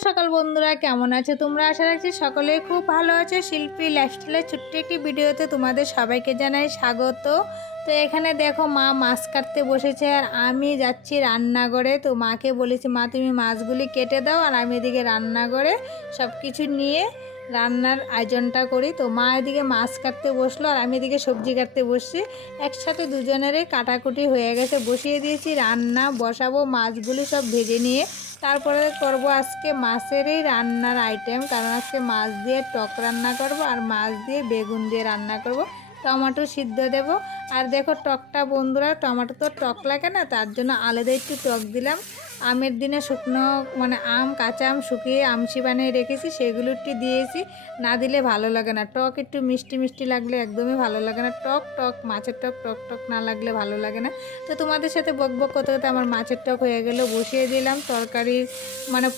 সকাল বন্ধুরা, কেমন আছো তোমরা? আশা রাখছি সকলেই খুব ভালো আছো। শিল্পী লাইফস্টাইলের ছোট্ট একটি ভিডিওতে তোমাদের সবাইকে জানাই স্বাগত। তো এখানে দেখো মা মাছ কাটতে বসেছে আর আমি যাচ্ছি রান্নাঘরে। তো মাকে বলেছি, মা তুমি মাছগুলি কেটে দাও আর আমি এদিকে রান্নাঘরে সব কিছু নিয়ে রান্নার আয়োজনটা করি। তো মা এদিকে মাছ কাটতে বসলো আর আমি এদিকে সবজি কাটতে বসছি। একসাথে দুজনেরই কাটাকুটি হয়ে গেছে, বসিয়ে দিয়েছি রান্না বসাবো। মাছগুলি সব ভেজে নিয়ে তারপরে করব আজকে মাছেরই রান্নার আইটেম, কারণ আজকে মাছ দিয়ে টক রান্না করব আর মাছ দিয়ে বেগুন দিয়ে রান্না করব। টমেটো সিদ্ধ দেব। আর দেখো টকটা বন্ধুরা, টমেটো তো টক লাগে না, তার জন্য আলাদা একটু টক দিলাম। আমের দিনে শুকনো আম, কাঁচা আম শুকিয়ে আমসি বানিয়ে রেখেছি, সেগুলো একটু দিয়েছি। না দিলে ভালো লাগে না, টক একটু মিষ্টি মিষ্টি লাগলে একদমই ভালো লাগে না। টক টক মাছের টক টক টক না লাগলে ভালো লাগে না। তো তোমাদের সাথে বক বক করতে করতে আমার মাছের টক হয়ে গেল, বসিয়ে দিলাম তরকারির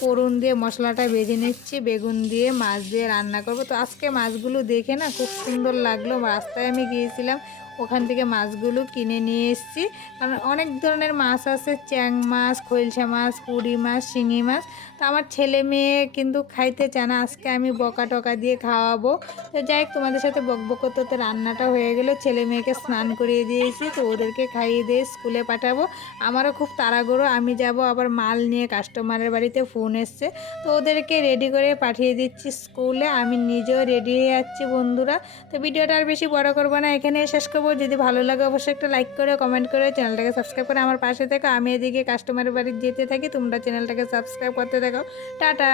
পোড়ন দিয়ে মশলাটা ভেজে নিচ্ছি। বেগুন দিয়ে মাছ দিয়ে রান্না করব। তো আজকে মাছগুলো দেখে না খুব সুন্দর লাগলো। রাস্তায় আমি গিয়েছিলাম, ওখান থেকে মাছগুলো কিনে নিয়ে এসেছি। কারণ অনেক ধরনের মাছ আছে, চ্যাং মাছ, খৈলসা মাছ, পুঁটি মাছ, শিঙি মাছ। তো আমার ছেলে মেয়ে কিন্তু খাইতে চায় না, আজকে আমি বকা টকা দিয়ে খাওয়াবো। তো যাই হোক, তোমাদের সাথে বকবক করতে তো রান্নাটা হয়ে গেলো। ছেলে মেয়েকে স্নান করিয়ে দিয়েছি, তো ওদেরকে খাইয়ে দিয়ে স্কুলে পাঠাবো। আমারও খুব তাড়াহুড়ো, আমি যাব আবার মাল নিয়ে, কাস্টমারের বাড়িতে ফোন এসছে। তো ওদেরকে রেডি করে পাঠিয়ে দিচ্ছি স্কুলে, আমি নিজেও রেডি হয়ে যাচ্ছি বন্ধুরা। তো ভিডিওটা আর বেশি বড় করবো না, এখানে শেষ করবো। যদি ভালো লাগে অবশ্যই একটা লাইক করে কমেন্ট করে চ্যানেলটাকে সাবস্ক্রাইব করে আমার পাশে থেকো। আমি এদিকে কাস্টমারের বাড়ি যেতে থাকি, তোমরা চ্যানেলটাকে সাবস্ক্রাইব করতে থাকো। টাটা।